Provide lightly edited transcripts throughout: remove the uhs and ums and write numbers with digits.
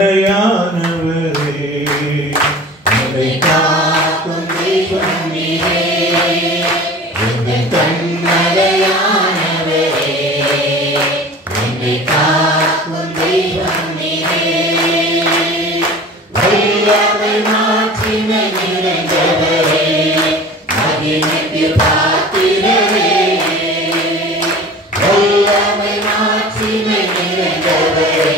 யானவரே என்னை காக்கும் தெய்வம் நீரே எங்கள் கண்மலையானவரே என்னை காக்கும் தெய்வம் நீரே வல்லமை மாட்சிமை நிறைந்தவரே மகிமைக்கு பாத்திரரே வல்லமை மாட்சிமை நிறைந்தவரே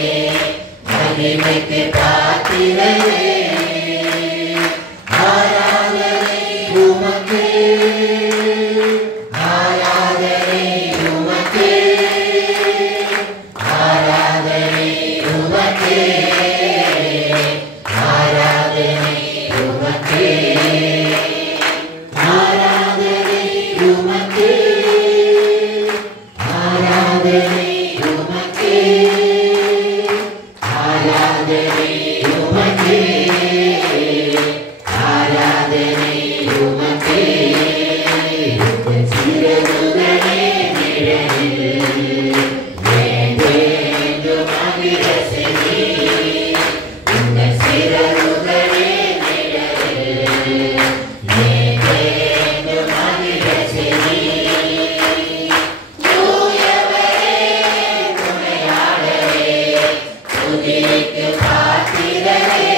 மகிமைக்கு பாத்திரரே ஆராதனை உமக்கே ஆராதனை உமக்கே ஆராதனை உமக்கே ஆராதனை உமக்கே ஆராதனை உமக்கே ஆராதனை உமக்கே ஆராதனை உமக்கே ஆராதனை உமக்கே உங்கள் சிறகுகளே நிழலில் என்றென்றும் மகிழ செய்வீர் உங்கள் சிறகுகளே நிழலில் என்றென்றும் மகிழ செய்வீர் தூயவரே துணையாளரே துதிக்கு பாத்திரரே